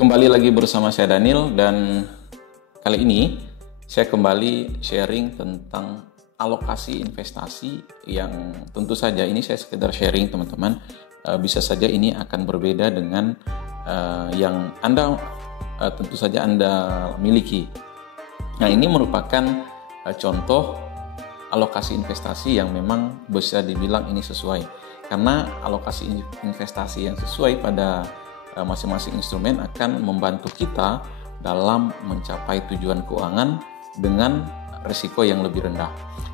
Kembali lagi bersama saya Daniel, dan kali ini saya kembali sharing tentang alokasi investasi yang tentu saja ini saya sekedar sharing teman-teman. Bisa saja ini akan berbeda dengan yang Anda tentu saja Anda miliki. Nah, ini merupakan contoh alokasi investasi yang memang bisa dibilang ini sesuai, karena alokasi investasi yang sesuai pada masing-masing instrumen akan membantu kita dalam mencapai tujuan keuangan dengan risiko yang lebih rendah.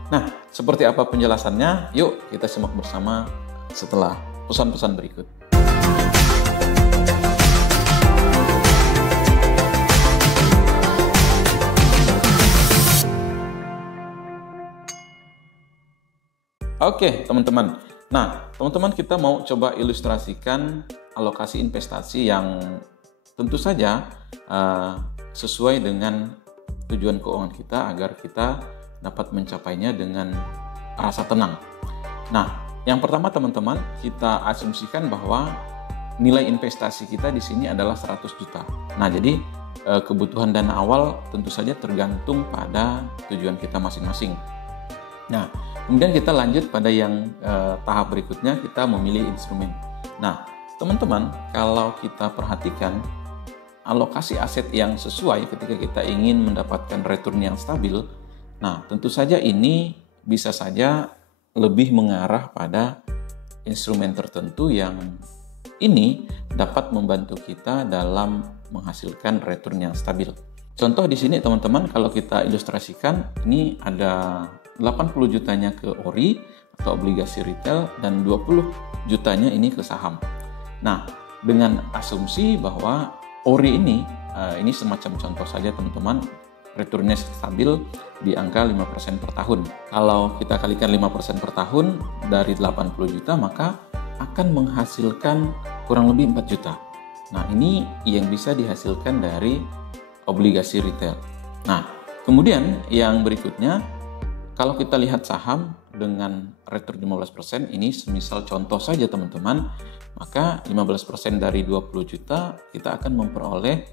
Nah, seperti apa penjelasannya? Yuk kita simak bersama setelah pesan-pesan berikut. Oke, teman-teman. Nah, teman-teman, kita mau coba ilustrasikan alokasi investasi yang tentu saja sesuai dengan tujuan keuangan kita agar kita dapat mencapainya dengan rasa tenang. Nah, yang pertama teman-teman, kita asumsikan bahwa nilai investasi kita di sini adalah 100 juta. Nah, jadi kebutuhan dana awal tentu saja tergantung pada tujuan kita masing-masing. Nah, kemudian kita lanjut pada yang tahap berikutnya, kita memilih instrumen. Nah, teman-teman, kalau kita perhatikan alokasi aset yang sesuai ketika kita ingin mendapatkan return yang stabil, nah tentu saja ini bisa saja lebih mengarah pada instrumen tertentu yang ini dapat membantu kita dalam menghasilkan return yang stabil. Contoh di sini teman-teman, kalau kita ilustrasikan, ini ada 80 jutanya ke ORI atau obligasi retail dan 20 jutanya ini ke saham. Nah, dengan asumsi bahwa ORI ini semacam contoh saja teman-teman, returnnya stabil di angka 5% per tahun. Kalau kita kalikan 5% per tahun dari 80 juta, maka akan menghasilkan kurang lebih 4 juta. Nah, ini yang bisa dihasilkan dari obligasi retail. Nah, kemudian yang berikutnya, kalau kita lihat saham dengan return 15%, ini semisal contoh saja teman-teman, maka 15% dari 20 juta kita akan memperoleh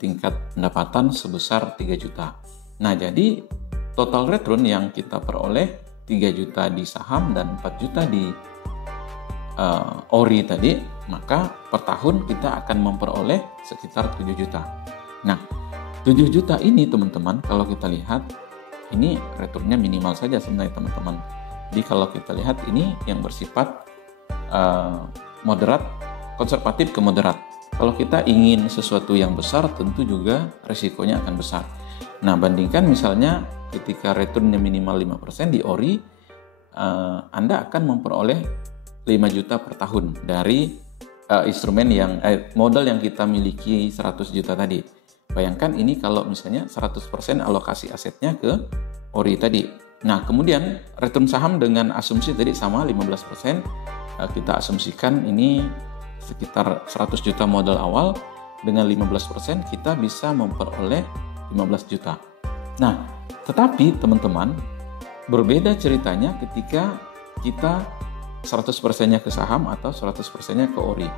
tingkat pendapatan sebesar 3 juta. Nah, jadi total return yang kita peroleh 3 juta di saham dan 4 juta di ORI tadi, maka per tahun kita akan memperoleh sekitar 7 juta. Nah, 7 juta ini teman-teman, kalau kita lihat, ini returnnya minimal saja sebenarnya teman-teman. Jadi kalau kita lihat ini yang bersifat moderat, konservatif ke moderat. Kalau kita ingin sesuatu yang besar, tentu juga resikonya akan besar. Nah, bandingkan misalnya ketika returnnya minimal 5% di ORI, Anda akan memperoleh 5 juta per tahun dari instrumen yang modal yang kita miliki 100 juta tadi. Bayangkan ini kalau misalnya 100% alokasi asetnya ke ORI tadi. Nah, kemudian return saham dengan asumsi tadi sama 15%, kita asumsikan ini sekitar 100 juta modal awal, dengan 15% kita bisa memperoleh 15 juta. Nah, tetapi teman-teman, berbeda ceritanya ketika kita 100%-nya ke saham atau 100%-nya ke ORI.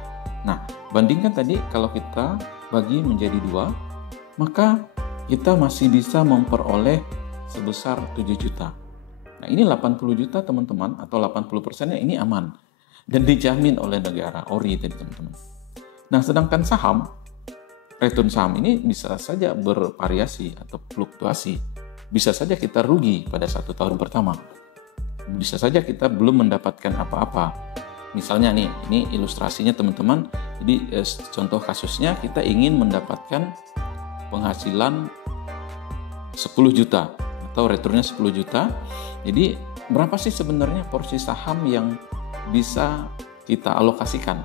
Nah, bandingkan tadi kalau kita bagi menjadi 2, maka kita masih bisa memperoleh sebesar 7 juta. Nah, ini 80 juta teman-teman, atau 80%-nya ini aman dan dijamin oleh negara, ORI tadi teman-teman. Nah, sedangkan saham, return saham ini bisa saja bervariasi atau fluktuasi. Bisa saja kita rugi pada 1 tahun pertama. Bisa saja kita belum mendapatkan apa-apa. Misalnya nih, ini ilustrasinya teman-teman. Jadi contoh kasusnya, kita ingin mendapatkan penghasilan 10 juta atau returnnya 10 juta. Jadi berapa sih sebenarnya porsi saham yang bisa kita alokasikan?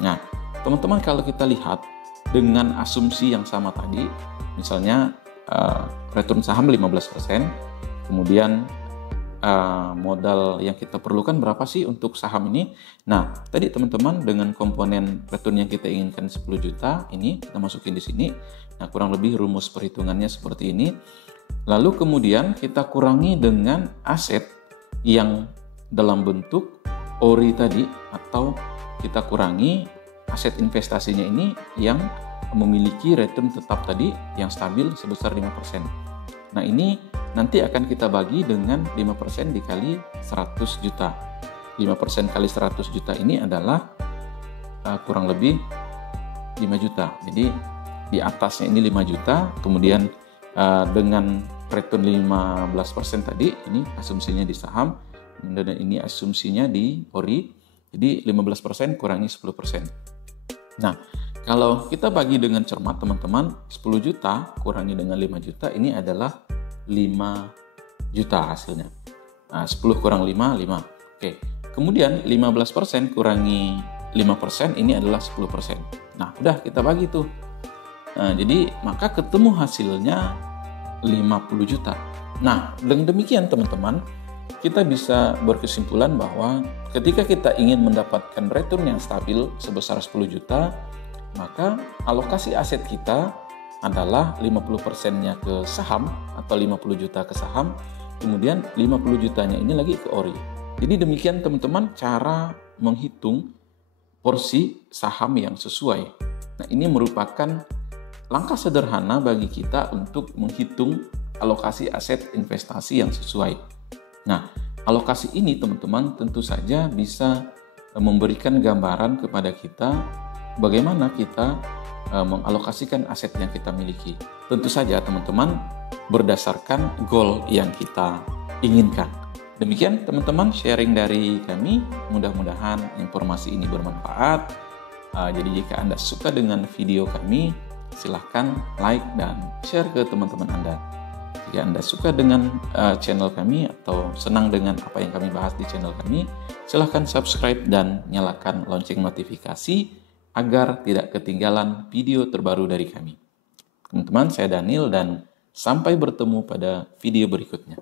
Nah, teman-teman, kalau kita lihat dengan asumsi yang sama tadi, misalnya return saham 15%, kemudian modal yang kita perlukan berapa sih untuk saham ini? Nah, tadi teman-teman, dengan komponen return yang kita inginkan 10 juta, ini kita masukin di sini. Nah, kurang lebih rumus perhitungannya seperti ini. Lalu kemudian kita kurangi dengan aset yang dalam bentuk ORI tadi, atau kita kurangi aset investasinya ini yang memiliki return tetap tadi yang stabil sebesar 5%. Nah, ini nanti akan kita bagi dengan 5% dikali 100 juta. 5% kali 100 juta ini adalah kurang lebih 5 juta. Jadi di atasnya ini 5 juta, kemudian dengan return 15% tadi, ini asumsinya di saham, dan ini asumsinya di ori, jadi 15% kurangi 10%. Nah, kalau kita bagi dengan cermat teman-teman, 10 juta kurangi dengan 5 juta, ini adalah 5 juta hasilnya. Nah, 10 kurang 5, 5. Oke. Kemudian 15% kurangi 5%, ini adalah 10%. Nah, udah kita bagi tuh. Nah, jadi maka ketemu hasilnya 50 juta. Nah, dengan demikian teman-teman, kita bisa berkesimpulan bahwa ketika kita ingin mendapatkan return yang stabil sebesar 10 juta, maka alokasi aset kita adalah 50%-nya ke saham atau 50 juta ke saham, kemudian 50 jutanya ini lagi ke ori. Jadi demikian teman-teman cara menghitung porsi saham yang sesuai. Nah, ini merupakan langkah sederhana bagi kita untuk menghitung alokasi aset investasi yang sesuai. Nah, alokasi ini teman-teman tentu saja bisa memberikan gambaran kepada kita bagaimana kita mengalokasikan aset yang kita miliki. Tentu saja teman-teman berdasarkan goal yang kita inginkan. Demikian teman-teman sharing dari kami, mudah-mudahan informasi ini bermanfaat. Jadi jika Anda suka dengan video kami, silahkan like dan share ke teman-teman Anda. Jika Anda suka dengan channel kami atau senang dengan apa yang kami bahas di channel kami, silahkan subscribe dan nyalakan lonceng notifikasi agar tidak ketinggalan video terbaru dari kami. Teman-teman, saya Daniel dan sampai bertemu pada video berikutnya.